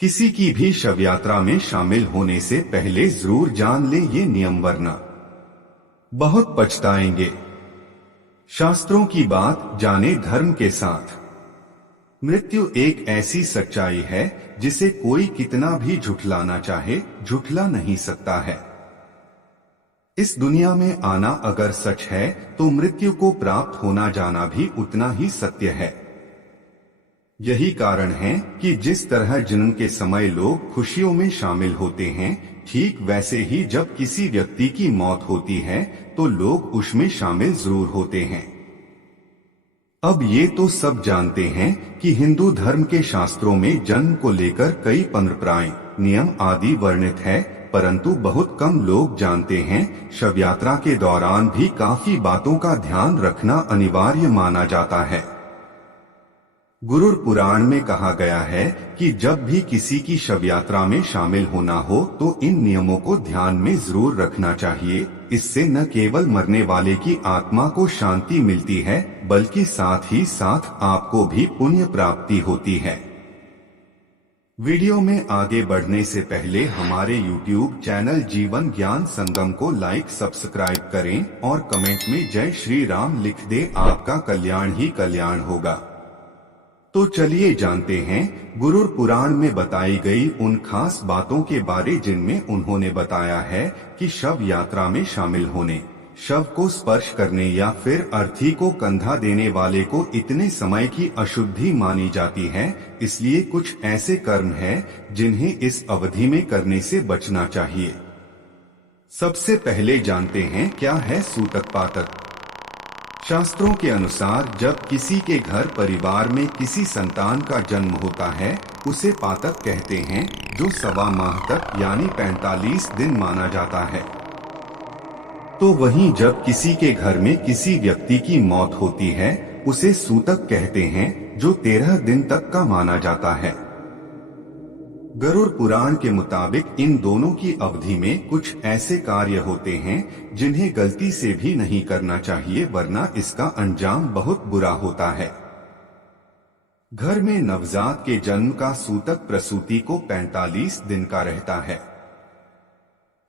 किसी की भी शव यात्रा में शामिल होने से पहले जरूर जान ले ये नियम, वरना बहुत पछताएंगे। शास्त्रों की बात जाने धर्म के साथ। मृत्यु एक ऐसी सच्चाई है जिसे कोई कितना भी झुठलाना चाहे, झुठला नहीं सकता है। इस दुनिया में आना अगर सच है तो मृत्यु को प्राप्त होना जाना भी उतना ही सत्य है। यही कारण है कि जिस तरह जन्म के समय लोग खुशियों में शामिल होते हैं, ठीक वैसे ही जब किसी व्यक्ति की मौत होती है तो लोग उसमें शामिल जरूर होते हैं। अब ये तो सब जानते हैं कि हिंदू धर्म के शास्त्रों में जन्म को लेकर कई परंपराएं, नियम आदि वर्णित है, परंतु बहुत कम लोग जानते हैं शव यात्रा के दौरान भी काफी बातों का ध्यान रखना अनिवार्य माना जाता है। गुरुर पुराण में कहा गया है कि जब भी किसी की शव यात्रा में शामिल होना हो तो इन नियमों को ध्यान में जरूर रखना चाहिए। इससे न केवल मरने वाले की आत्मा को शांति मिलती है बल्कि साथ ही साथ आपको भी पुण्य प्राप्ति होती है। वीडियो में आगे बढ़ने से पहले हमारे YouTube चैनल जीवन ज्ञान संगम को लाइक सब्सक्राइब करें और कमेंट में जय श्री राम लिख दे, आपका कल्याण ही कल्याण होगा। तो चलिए जानते हैं गुरुर पुराण में बताई गई उन खास बातों के बारे जिनमें उन्होंने बताया है कि शव यात्रा में शामिल होने, शव को स्पर्श करने या फिर अर्थी को कंधा देने वाले को इतने समय की अशुद्धि मानी जाती है। इसलिए कुछ ऐसे कर्म हैं जिन्हें इस अवधि में करने से बचना चाहिए। सबसे पहले जानते हैं क्या है सूतक पातक। शास्त्रों के अनुसार जब किसी के घर परिवार में किसी संतान का जन्म होता है उसे पातक कहते हैं, जो सवा माह तक यानी 45 दिन माना जाता है। तो वहीं जब किसी के घर में किसी व्यक्ति की मौत होती है उसे सूतक कहते हैं, जो 13 दिन तक का माना जाता है। गरुड़ पुराण के मुताबिक इन दोनों की अवधि में कुछ ऐसे कार्य होते हैं जिन्हें गलती से भी नहीं करना चाहिए, वरना इसका अंजाम बहुत बुरा होता है। घर में नवजात के जन्म का सूतक प्रसूति को 45 दिन का रहता है।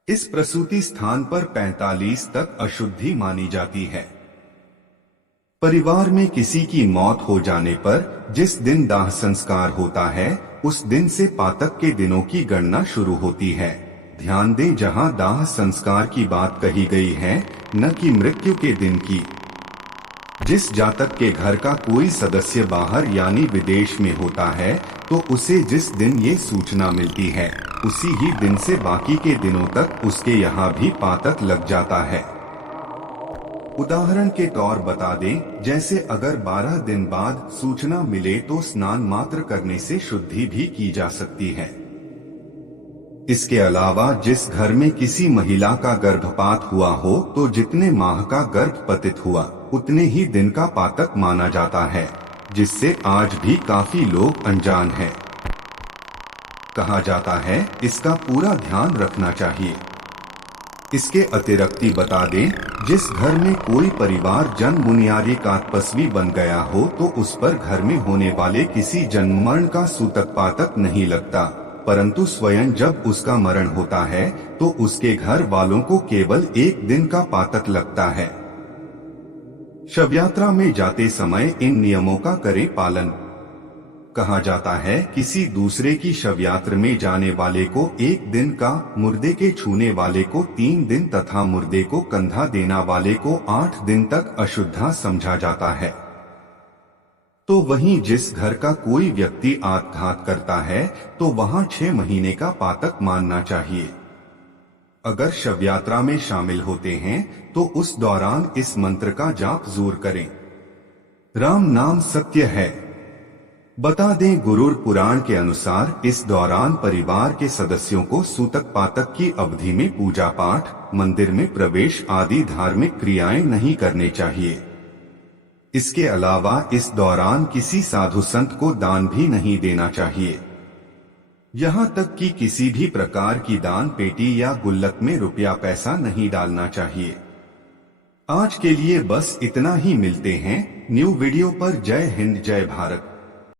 इस प्रसूति स्थान पर 45 तक अशुद्धि मानी जाती है। परिवार में किसी की मौत हो जाने पर जिस दिन दाह संस्कार होता है उस दिन से पातक के दिनों की गणना शुरू होती है। ध्यान दें, जहां दाह संस्कार की बात कही गई है, न कि मृत्यु के दिन की। जिस जातक के घर का कोई सदस्य बाहर यानी विदेश में होता है तो उसे जिस दिन ये सूचना मिलती है उसी ही दिन से बाकी के दिनों तक उसके यहाँ भी पातक लग जाता है। उदाहरण के तौर बता दें, जैसे अगर 12 दिन बाद सूचना मिले तो स्नान मात्र करने से शुद्धि भी की जा सकती है। इसके अलावा जिस घर में किसी महिला का गर्भपात हुआ हो तो जितने माह का गर्भ पतित हुआ उतने ही दिन का पातक माना जाता है, जिससे आज भी काफी लोग अनजान हैं। कहा जाता है इसका पूरा ध्यान रखना चाहिए। इसके अतिरिक्त बता दें, जिस घर में कोई परिवार जन्म बुनियादी का तपस्वी बन गया हो तो उस पर घर में होने वाले किसी जन्म मरण का सूतक पातक नहीं लगता, परंतु स्वयं जब उसका मरण होता है तो उसके घर वालों को केवल 1 दिन का पातक लगता है। शव यात्रा में जाते समय इन नियमों का करें पालन। कहा जाता है किसी दूसरे की शव यात्रा में जाने वाले को 1 दिन का, मुर्दे के छूने वाले को 3 दिन तथा मुर्दे को कंधा देना वाले को 8 दिन तक अशुद्धा समझा जाता है। तो वहीं जिस घर का कोई व्यक्ति आत्मघात करता है तो वहां 6 महीने का पातक मानना चाहिए। अगर शव यात्रा में शामिल होते हैं तो उस दौरान इस मंत्र का जाप जरूर करें। राम नाम सत्य है। बता दें, गुरुर पुराण के अनुसार इस दौरान परिवार के सदस्यों को सूतक पातक की अवधि में पूजा पाठ, मंदिर में प्रवेश आदि धार्मिक क्रियाएं नहीं करने चाहिए। इसके अलावा इस दौरान किसी साधु संत को दान भी नहीं देना चाहिए। यहाँ तक कि किसी भी प्रकार की दान पेटी या गुल्लक में रुपया पैसा नहीं डालना चाहिए। आज के लिए बस इतना ही। मिलते हैं न्यू वीडियो पर। जय हिंद, जय भारत।